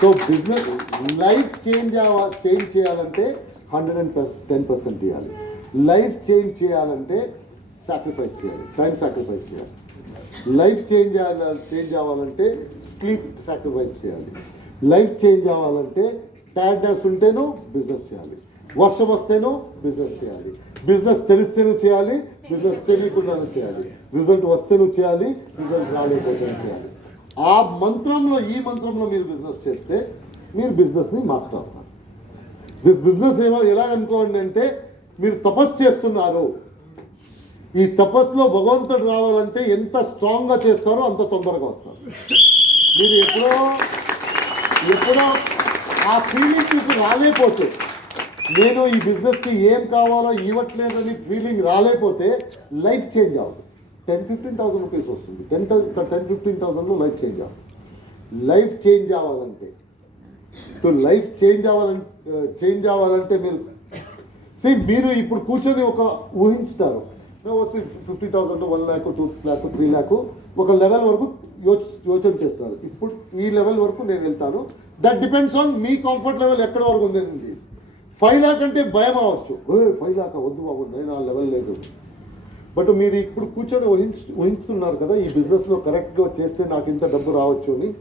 So business life change change చేయాలంటే hundred and ten percent ఇవ్వాలి. Life change చేయాలంటే sacrifice చేయాలి. టైం సాక్రిఫైస్ చేయాలి. లైఫ్ చేంజ్ చేంజ్ అవ్వాలంటే స్లీప్ సాక్రిఫైస్ చేయాలి. లైఫ్ చేంజ్ అవ్వాలంటే టైర్డ్నెస్ ఉంటేనో బిజినెస్ చేయాలి. వర్షం వస్తేనో బిజినెస్ చేయాలి. బిజినెస్ తెలిస్తేనూ చేయాలి. బిజినెస్ తెలియకుండా చేయాలి. రిజల్ట్ వస్తేనూ చేయాలి రిజల్ట్ రాలేకపోతే చేయాలి. ఆ మంత్రంలో ఈ మంత్రంలో మీరు బిజినెస్ చేస్తే మీరు బిజినెస్ని మాస్టర్ అవుతారు. దిస్ బిజినెస్ ఏమో ఎలా అనుకోండి అంటే మీరు తపస్సు చేస్తున్నారు. ఈ తపస్సులో భగవంతుడు రావాలంటే ఎంత స్ట్రాంగ్గా చేస్తారో అంత తొందరగా వస్తారు. మీరు ఎప్పుడో ఎప్పుడో ఆ ఫీలింగ్ మీకు రాలేకపోతే నేను ఈ బిజినెస్కి ఏం కావాలో ఇవ్వట్లేదని ఫీలింగ్ రాలేకపోతే లైఫ్ చేంజ్ అవ్వదు టెన్ ఫిఫ్టీన్ థౌసండ్ రూపీస్ వస్తుంది. టెన్ టెన్ ఫిఫ్టీన్ థౌసండ్లో లైఫ్ చేంజ్ అవ్వదు లైఫ్ చేంజ్ అవ్వాలంటే సో లైఫ్ చేంజ్ అవ్వాలంటే చేంజ్ అవ్వాలంటే మీరు సేమ్ మీరు ఇప్పుడు కూర్చొని ఒక ఊహించుతారు. Fifty thousand one lakh two lakh three lakh ఒక లెవెల్ వరకు యోచ యోచన చేస్తారు. ఇప్పుడు ఈ లెవెల్ వరకు నేను వెళ్తాను. దట్ డిపెండ్స్ ఆన్ మీ కంఫర్ట్ లెవెల్ ఎక్కడ వరకు ఉంది ఫైవ్ లాక్ అంటే భయం అవ్వచ్చు. ఫైవ్ లాక్ వద్దు బాబు నేను ఆ లెవెల్ లేదు. బట్ మీరు ఇప్పుడు కూర్చొని ఊహించు ఊహించుతున్నారు కదా ఈ బిజినెస్లో కరెక్ట్గా చేస్తే నాకు ఇంత డబ్బు రావచ్చు అని.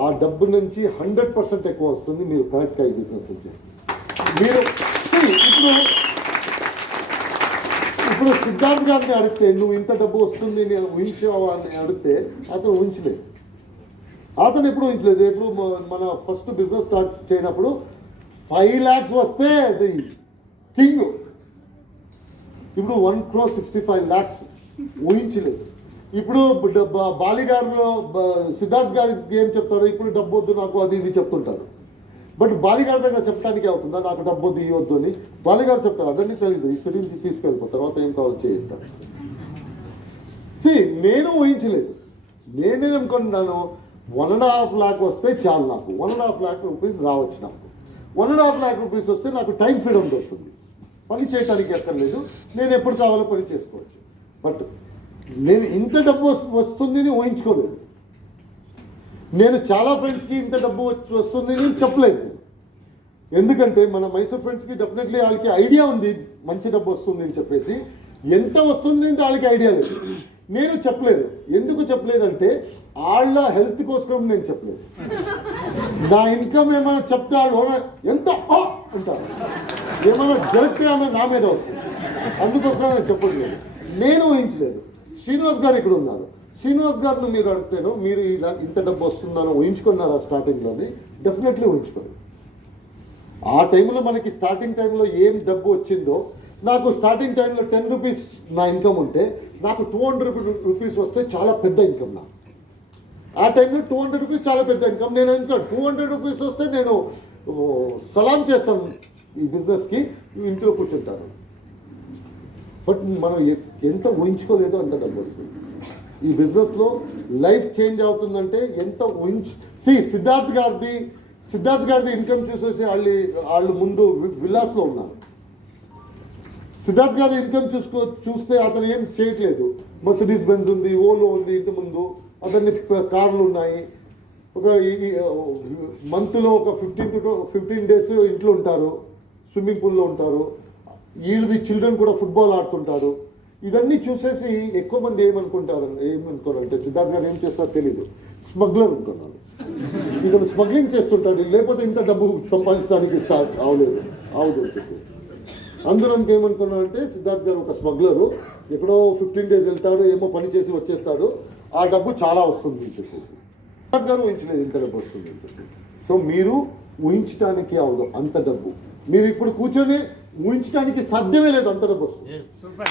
ఆ డబ్బు నుంచి హండ్రెడ్ పర్సెంట్ ఎక్కువ వస్తుంది మీరు కరెక్ట్గా ఈ బిజినెస్ చేస్తే. మీరు ఇప్పుడు ఇప్పుడు సిద్ధార్థ్ గారిని అడిగితే నువ్వు ఇంత డబ్బు వస్తుంది నేను ఊహించావా? అని అడిగితే అతను ఊహించలేదు. అతను ఎప్పుడు ఊహించలేదు. ఎప్పుడు మన ఫస్ట్ బిజినెస్ స్టార్ట్ చేయనప్పుడు ఫైవ్ ల్యాక్స్ వస్తే అది కింగ్. ఇప్పుడు one crore sixty five lakhs ఊహించలేదు. ఇప్పుడు బాలిగారు బాలి గారు సిద్ధార్థ్ గారికి ఏం చెప్తారు? ఇప్పుడు డబ్బు వద్దు నాకు అది ఇది చెప్తుంటారు. బట్ బాలిగారి దగ్గర చెప్పడానికి అవుతుందా? నాకు డబ్బు వద్దు ఇవ్వద్దు అని బాలిగారు చెప్తారు. అదన్నీ తెలియదు ఇక్కడి నుంచి తీసుకెళ్ళిపో. తర్వాత ఏం కావాలో చేయంటారు సి నేను ఊహించలేదు. నేనేం అనుకుంటున్నాను? వన్ అండ్ హాఫ్ ల్యాక్ వస్తే చాలు నాకు. One and half lakh rupees రావచ్చు నాకు. One and half lakh rupees వస్తే నాకు టైం ఫ్రీడమ్ దొరుకుతుంది. పని చేయడానికి ఎక్కర్లేదు. నేను ఎప్పుడు కావాలో పని చేసుకోవచ్చు. బట్ నేను ఇంత డబ్బు వస్తు- వస్తుంది అని ఊహించుకోలేదు. నేను చాలా ఫ్రెండ్స్కి ఇంత డబ్బు వస్తుంది చెప్పలేదు. ఎందుకంటే మన మైసూర్ ఫ్రెండ్స్కి డెఫినెట్లీ వాళ్ళకి ఐడియా ఉంది మంచి డబ్బు వస్తుంది అని చెప్పేసి. ఎంత వస్తుంది అంటే వాళ్ళకి ఐడియా లేదు. నేను చెప్పలేదు. ఎందుకు చెప్పలేదంటే వాళ్ళ హెల్త్ కోసం నేను చెప్పలేదు. నా ఇన్కమ్ ఏమైనా చెప్తే వాళ్ళు ఎంత? అంటారు. ఏమైనా జరిగితే ఆమె నా మీద వస్తుంది. అందుకోసం నేను చెప్పట్లేదు నేను ఊహించలేదు. శ్రీనివాస్ గారు ఇక్కడ ఉన్నారు. శ్రీనివాస్ గారిని మీరు అడిగితేను మీరు ఇలా ఇంత డబ్బు వస్తుందని ఊహించుకున్నారా స్టార్టింగ్లోని డెఫినెట్లీ ఊహించుకోరు ఆ టైంలో మనకి స్టార్టింగ్ టైంలో ఏం డబ్బు వచ్చిందో నాకు స్టార్టింగ్ టైంలో టెన్ రూపీస్ నా ఇన్కమ్ ఉంటే నాకు టూ హండ్రెడ్ రూపీస్ వస్తే చాలా పెద్ద ఇన్కమ్ నాకు. ఆ టైంలో టూ హండ్రెడ్ రూపీస్ చాలా పెద్ద ఇన్కమ్. నేను ఇంకా టూ హండ్రెడ్ రూపీస్ వస్తే నేను సలాం చేస్తాను ఈ బిజినెస్కి. ఇంట్లో కూర్చుంటాను. బట్ మనం ఎంత ఊహించుకోలేదో అంత డబ్బు వస్తుంది. ఈ బిజినెస్లో లైఫ్ చేంజ్ అవుతుందంటే ఎంత ఊహించు సి సిద్ధార్థ్ గారిది సిద్ధార్థ్ గారిది ఇన్కమ్ చూసేసి వాళ్ళు వాళ్ళు ముందు విల్లాస్లో ఉన్నారు. సిద్ధార్థ్ గారి ఇన్కమ్ చూసుకో చూస్తే అతను ఏం చేయట్లేదు. మర్సిడీస్ బెంజ్ ఉంది ఓలో ఉంది ఇంటి ముందు. అతన్ని కార్లు ఉన్నాయి. ఒక మంత్లో ఒక ఫిఫ్టీన్ టు ఫిఫ్టీన్ డేస్ ఇంట్లో ఉంటారు స్విమ్మింగ్ పూల్లో ఉంటారు. వీళ్ళది చిల్డ్రన్ కూడా ఫుట్బాల్ ఆడుతుంటారు. ఇవన్నీ చూసేసి ఎక్కువ మంది ఏమనుకుంటారు ఏమనుకోరంటే సిద్ధార్థ్ గారు ఏం చేస్తారో తెలీదు. స్మగ్లర్ అనుకున్నారు. ఇతను స్మగ్లింగ్ చేస్తుంటాడు. లేకపోతే ఇంత డబ్బు సంపాదించడానికి స్టార్ట్ అవలేదు. అవదు అని చెప్పేసి. అందరూ ఏమనుకున్నారంటే సిద్ధార్థ్ గారు ఒక స్మగ్లరు ఎక్కడో ఫిఫ్టీన్ డేస్ వెళ్తాడు ఏమో పని చేసి వచ్చేస్తాడు. ఆ డబ్బు చాలా వస్తుంది అని చెప్పేసి. గారు ఊహించలేదు ఇంత డబ్బు వస్తుంది అని చెప్పేసి. సో మీరు ఊహించడానికి అవదు అంత డబ్బు. మీరు ఇప్పుడు కూర్చొని ఊహించడానికి సాధ్యమే లేదు అంత డబ్బు వస్తుంది.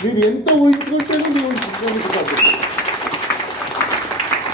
మీరు ఎంత ఊహించుకుంటేనే మీరు ఊహించడానికి సాధ్యం